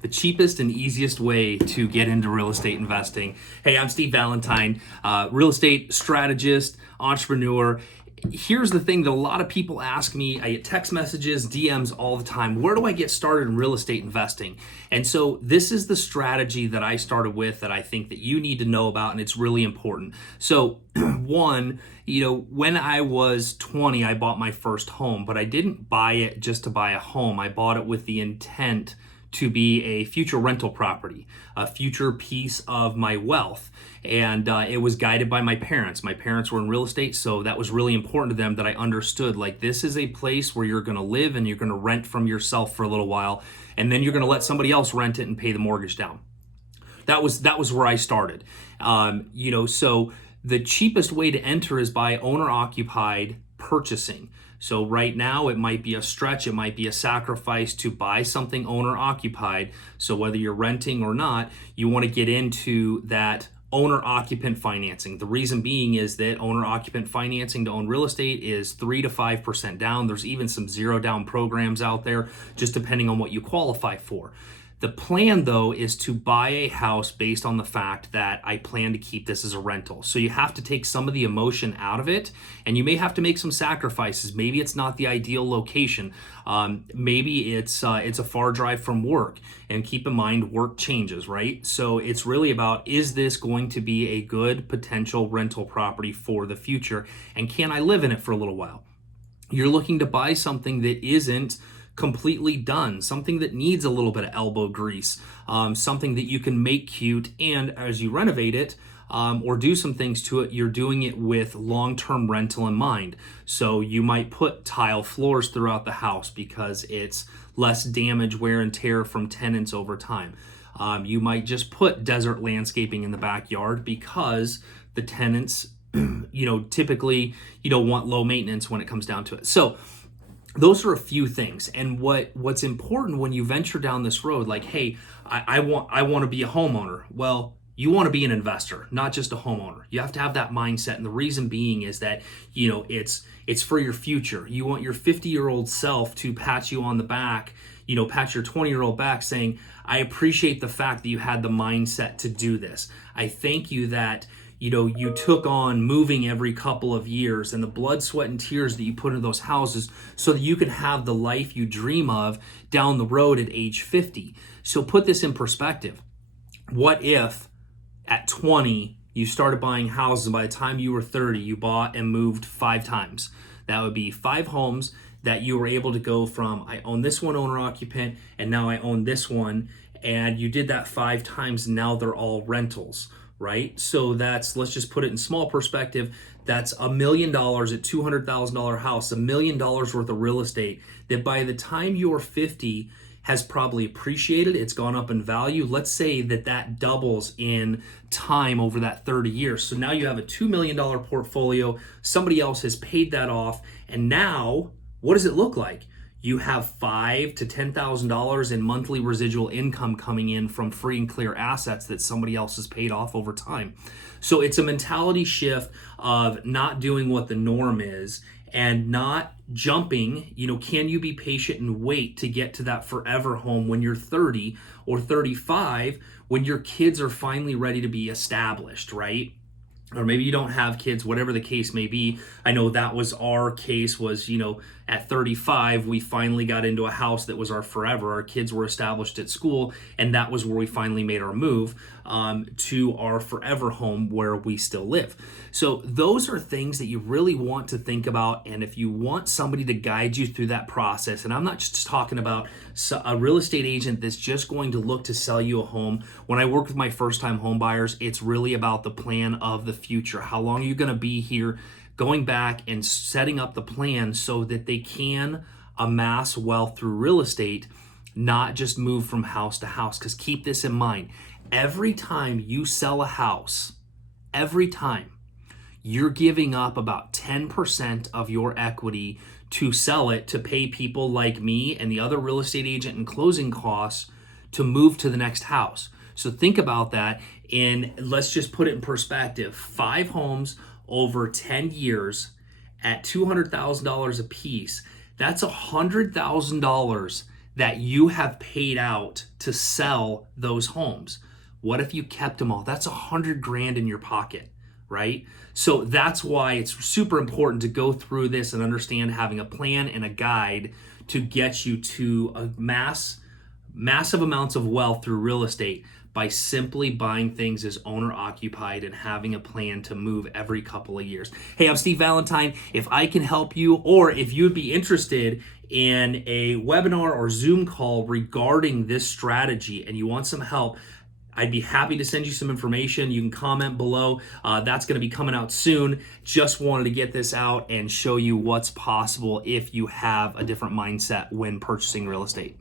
the cheapest and easiest way to get into real estate investing. Hey, I'm Steve Valentine, real estate strategist, entrepreneur. Here's the thing that a lot of people ask me. I get text messages, DMs all the time. Where do I get started in real estate investing? And so this is the strategy that I started with that I think that you need to know about, and it's really important. So one, when I was 20, I bought my first home, but I didn't buy it just to buy a home. I bought it with the intent to be a future rental property, a future piece of my wealth. And it was guided by my parents. My parents were in real estate, so that was really important to them that I understood, like, this is a place where you're gonna live and you're gonna rent from yourself for a little while, and then you're gonna let somebody else rent it and pay the mortgage down. That was where I started. So the cheapest way to enter is by owner-occupied purchasing. So right now it might be a stretch, it might be a sacrifice to buy something owner occupied. So whether you're renting or not, you want to get into that owner occupant financing. The reason being is that owner occupant financing to own real estate is 3 to 5% down. There's even some zero down programs out there, just depending on what you qualify for. The plan, though, is to buy a house based on the fact that I plan to keep this as a rental. So you have to take some of the emotion out of it, and you may have to make some sacrifices. Maybe it's not the ideal location. Maybe it's a far drive from work. And keep in mind, work changes, right? So it's really about, is this going to be a good potential rental property for the future? And can I live in it for a little while? You're looking to buy something that isn't completely done, something that needs a little bit of elbow grease, something that you can make cute, and as you renovate it or do some things to it, you're doing it with long-term rental in mind. So you might put tile floors throughout the house because it's less damage, wear and tear from tenants over time. You might just put desert landscaping in the backyard because the tenants typically want low maintenance when it comes down to it. So those are a few things. And what's important when you venture down this road, like, hey, I want to be a homeowner. Well, you want to be an investor, not just a homeowner. You have to have that mindset. And the reason being is that, it's for your future. You want your 50-year-old self to pat you on the back, pat your 20-year-old back saying, I appreciate the fact that you had the mindset to do this. I thank you that you took on moving every couple of years and the blood, sweat, and tears that you put into those houses so that you could have the life you dream of down the road at age 50. So put this in perspective. What if at 20, you started buying houses, and by the time you were 30, you bought and moved 5 times? That would be 5 homes that you were able to go from, I own this one owner occupant, and now I own this one, and you did that 5 times, and now they're all rentals. Right? So let's just put it in small perspective. That's $1 million at $200,000 house, $1 million worth of real estate that by the time you're 50 has probably appreciated. It's gone up in value. Let's say that doubles in time over that 30 years. So now you have a $2 million portfolio. Somebody else has paid that off. And now what does it look like? You have $5,000 to $10,000 in monthly residual income coming in from free and clear assets that somebody else has paid off over time. So it's a mentality shift of not doing what the norm is and not jumping. Can you be patient and wait to get to that forever home when you're 30 or 35, when your kids are finally ready to be established, right? Or maybe you don't have kids, whatever the case may be. I know that was our case was, at 35, we finally got into a house that was our forever. Our kids were established at school, and that was where we finally made our move to our forever home where we still live. So those are things that you really want to think about. And if you want somebody to guide you through that process, and I'm not just talking about a real estate agent that's just going to look to sell you a home. When I work with my first-time home buyers, it's really about the plan of the future. How long are you going to be here? Going back and setting up the plan so that they can amass wealth through real estate, not just move from house to house. Because keep this in mind, every time you sell a house, every time, you're giving up about 10% of your equity to sell it, to pay people like me and the other real estate agent and closing costs to move to the next house. So think about that, and let's just put it in perspective. 5 homes over 10 years at $200,000 a piece. That's $100,000 that you have paid out to sell those homes. What if you kept them all? That's $100,000 in your pocket, right? So that's why it's super important to go through this and understand having a plan and a guide to get you to a massive amounts of wealth through real estate by simply buying things as owner occupied and having a plan to move every couple of years. Hey, I'm Steve Valentine. If I can help you, or if you'd be interested in a webinar or Zoom call regarding this strategy and you want some help, I'd be happy to send you some information. You can comment below. That's going to be coming out soon. Just wanted to get this out and show you what's possible if you have a different mindset when purchasing real estate.